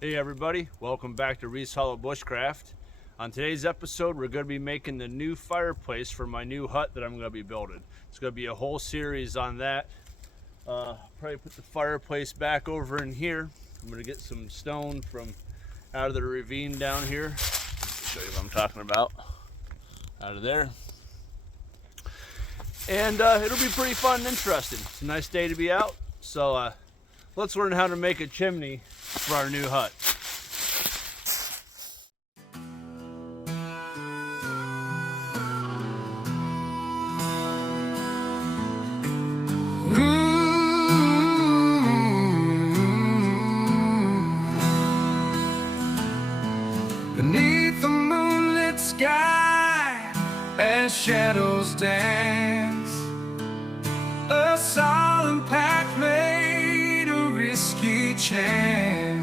Hey everybody, welcome back to Reese Hollow Bushcraft. On today's episode, we're going to be making the new fireplace for my new hut that I'm going to be building. It's going to be a whole series on that. Probably put the fireplace back over in here. I'm going to get some stone from out of the ravine down here. Show you what I'm talking about. Out of there. And it'll be pretty fun and interesting. It's a nice day to be out. So let's learn how to make a chimney for our new hut. Beneath the moonlit sky, as shadows dance, a solemn pact made a risky chance.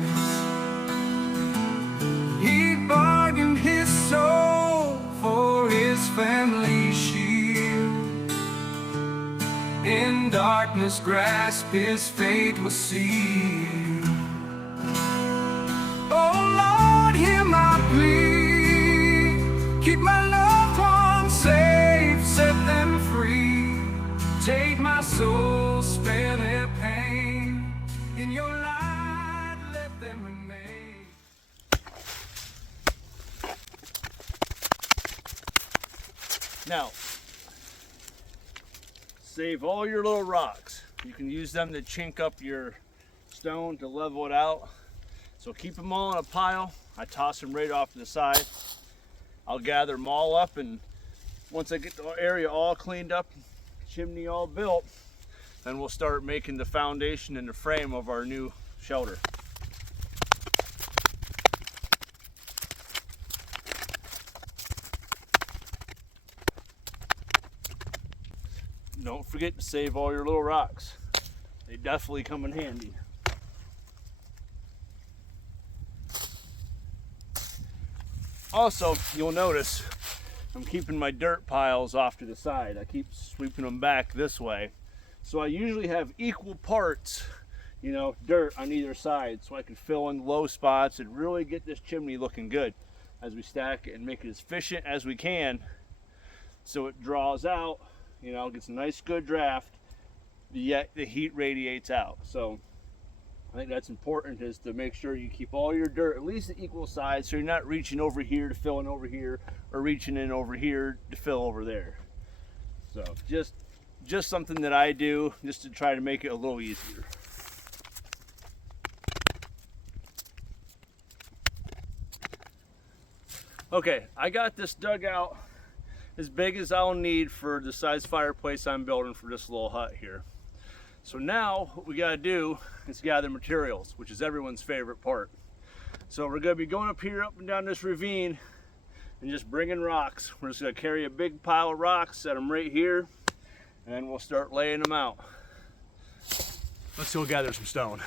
He bargained his soul for his family's shield. In darkness grasp his fate was sealed. Oh Lord, hear my plea. Keep my loved ones safe, set them free. Take my soul, spare their pain. In your light, let them remain. Now, save all your little rocks. You can use them to chink up your stone to level it out. So keep them all in a pile. I toss them right off to the side. I'll gather them all up, and once I get the area all cleaned up, chimney all built, then we'll start making the foundation and the frame of our new shelter. Don't forget to save all your little rocks. They definitely come in handy. Also, you'll notice I'm keeping my dirt piles off to the side. I keep sweeping them back this way. So I usually have equal parts, dirt on either side, so I can fill in low spots and really get this chimney looking good as we stack it and make it as efficient as we can, so it draws out, gets a nice good draft, yet the heat radiates out. So I think that's important, is to make sure you keep all your dirt at least the equal size, so you're not reaching over here to fill in over here, or reaching in over here to fill over there. So just something that I do just to try to make it a little easier. Okay, I got this dug out as big as I'll need for the size fireplace I'm building for this little hut here. So now what we gotta do is gather materials, which is everyone's favorite part. So we're gonna be going up here, up and down this ravine, and just bringing rocks. We're just gonna carry a big pile of rocks, set them right here, and then we'll start laying them out. Let's go gather some stone.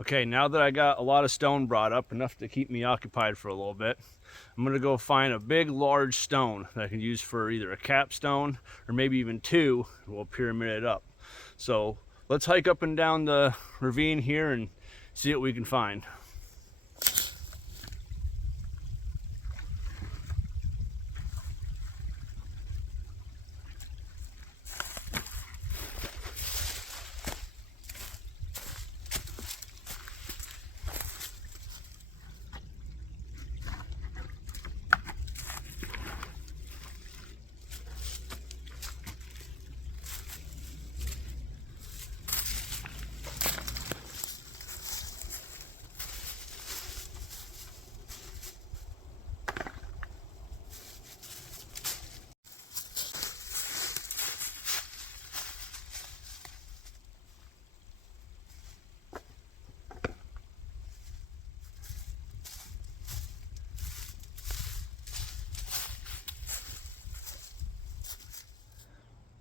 Okay, now that I got a lot of stone brought up, enough to keep me occupied for a little bit, I'm gonna go find a big, large stone that I can use for either a capstone or maybe even two, and we'll pyramid it up. So let's hike up and down the ravine here and see what we can find.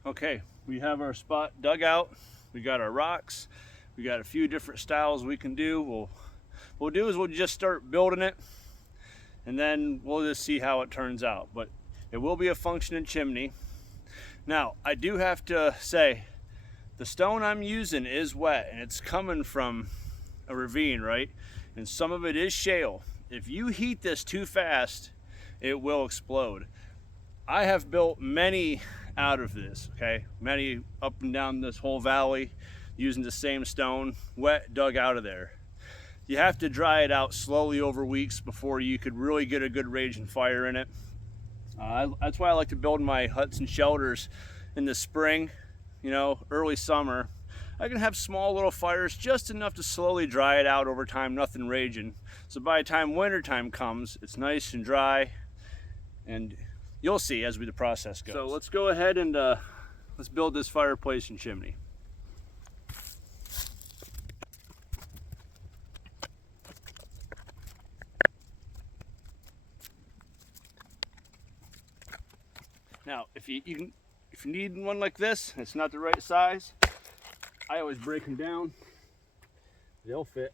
Okay, we have our spot dug out. We got our rocks. We got a few different styles we can do. What we'll do is we'll just start building it, and then we'll just see how it turns out. But it will be a functioning chimney. Now, I do have to say, the stone I'm using is wet, and it's coming from a ravine, right? And some of it is shale. If you heat this too fast, it will explode. I have built many out of this, okay? Many up and down this whole valley using the same stone, wet, dug out of there. You have to dry it out slowly over weeks before you could really get a good raging fire in it. That's why I like to build my huts and shelters in the spring, you know, early summer. I can have small little fires, just enough to slowly dry it out over time, nothing raging. So by the time winter time comes, it's nice and dry, and you'll see as the process goes. So let's go ahead and let's build this fireplace and chimney. Now, if you need one like this, and it's not the right size, I always break them down. They'll fit.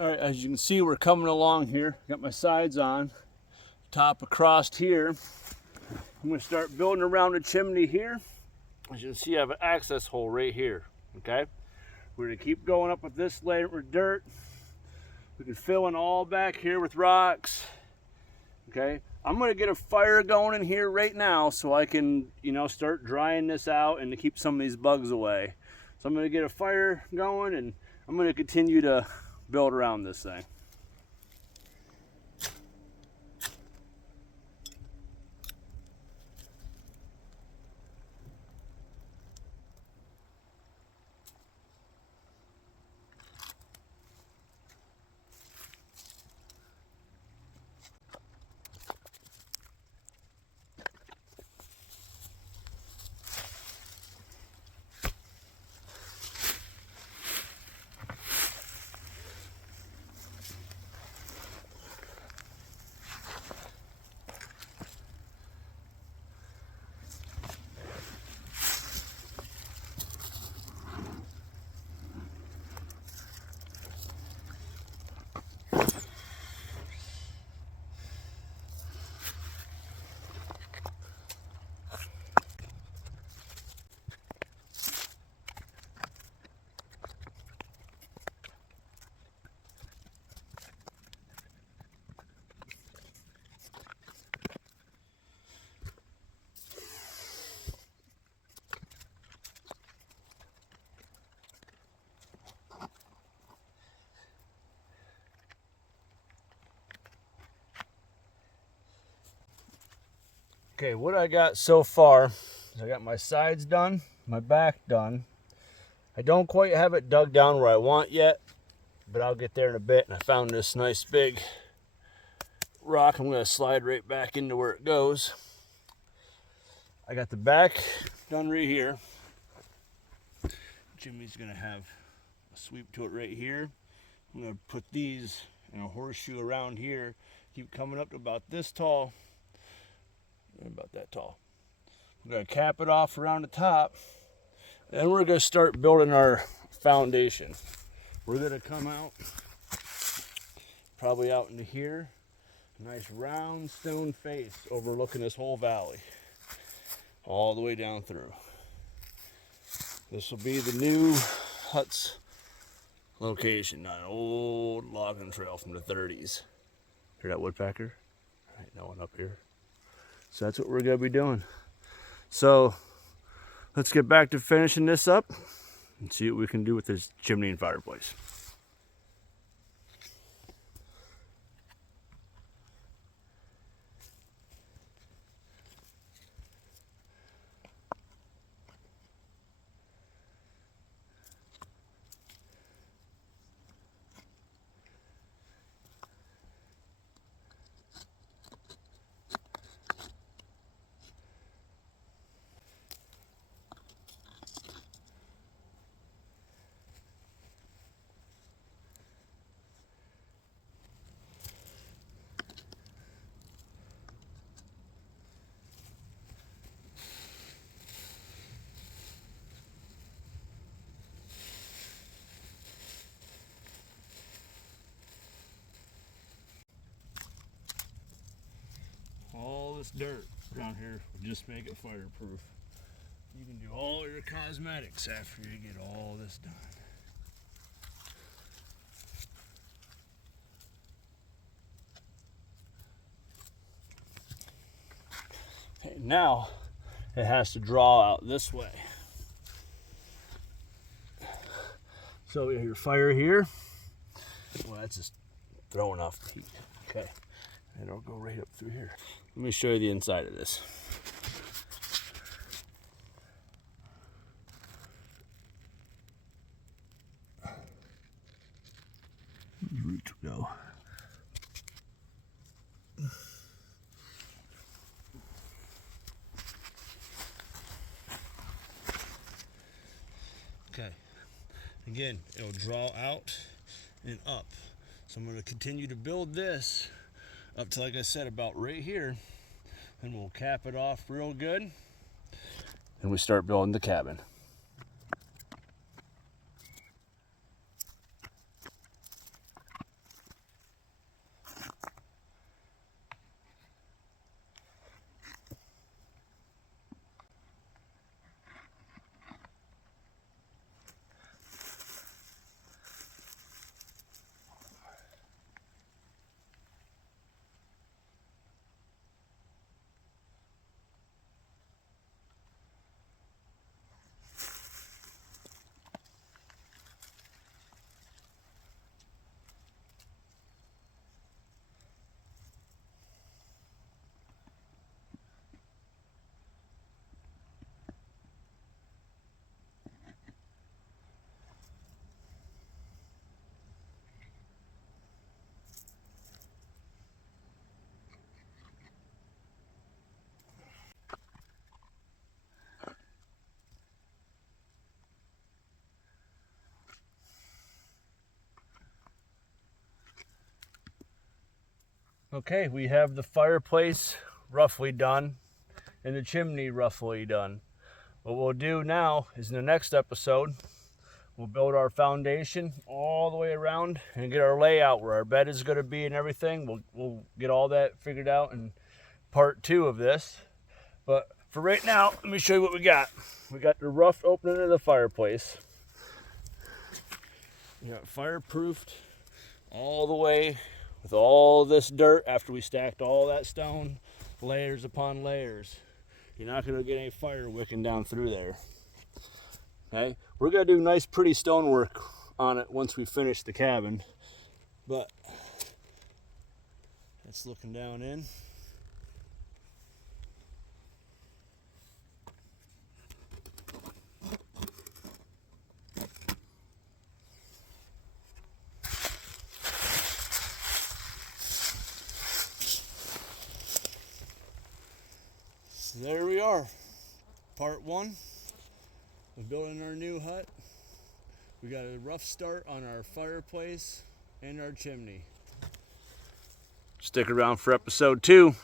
All right, as you can see, we're coming along here. Got my sides on, top across here. I'm gonna start building around the chimney here. As you can see, I have an access hole right here, okay? We're gonna keep going up with this layer of dirt. We can fill in all back here with rocks, okay? I'm gonna get a fire going in here right now so I can, you know, start drying this out and to keep some of these bugs away. So I'm gonna get a fire going, and I'm gonna continue to build around this thing. Okay, what I got so far is I got my sides done, my back done. I don't quite have it dug down where I want yet, but I'll get there in a bit. And I found this nice big rock. I'm going to slide right back into where it goes. I got the back done right here. Jimmy's going to have a sweep to it right here. I'm going to put these in a horseshoe around here. Keep coming up to about this tall. About that tall. I'm going to cap it off around the top. Then we're going to start building our foundation. We're going to come out, probably out into here. Nice round stone face overlooking this whole valley. All the way down through. This will be the new hut's location. An old logging trail from the 30s. Hear that woodpecker? Ain't no one up here. So that's what we're going to be doing. So let's get back to finishing this up and see what we can do with this chimney and fireplace. All this dirt around here will just make it fireproof. You can do all your cosmetics after you get all this done. Okay, now it has to draw out this way. So we have your fire here. Well, that's just throwing off the heat. Okay, and it'll go right up through here. Let me show you the inside of this. Roots go. Okay. Again, it'll draw out and up. So I'm going to continue to build this up to, like I said, about right here. Then we'll cap it off real good. And we start building the cabin. Okay, we have the fireplace roughly done and the chimney roughly done. What we'll do now is in the next episode, we'll build our foundation all the way around and get our layout where our bed is going to be and everything. We'll get all that figured out in part 2 of this. But for right now, let me show you what we got. We got the rough opening of the fireplace. We got fireproofed all the way with all this dirt after we stacked all that stone, layers upon layers. You're not going to get any fire wicking down through there. Okay, we're going to do nice pretty stonework on it once we finish the cabin. But that's looking down in. There we are, part 1 of building our new hut. We got a rough start on our fireplace and our chimney. Stick around for episode 2.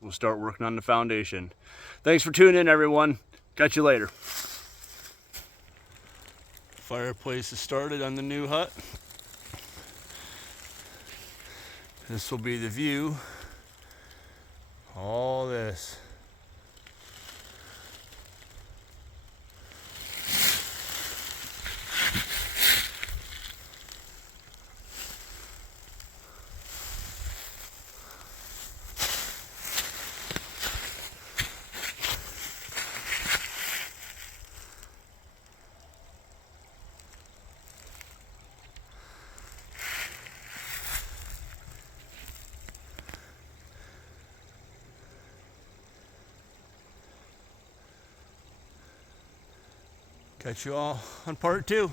We'll start working on the foundation. Thanks for tuning in, everyone. Catch you later. Fireplace is started on the new hut. This will be the view. All this. Catch you all on part 2.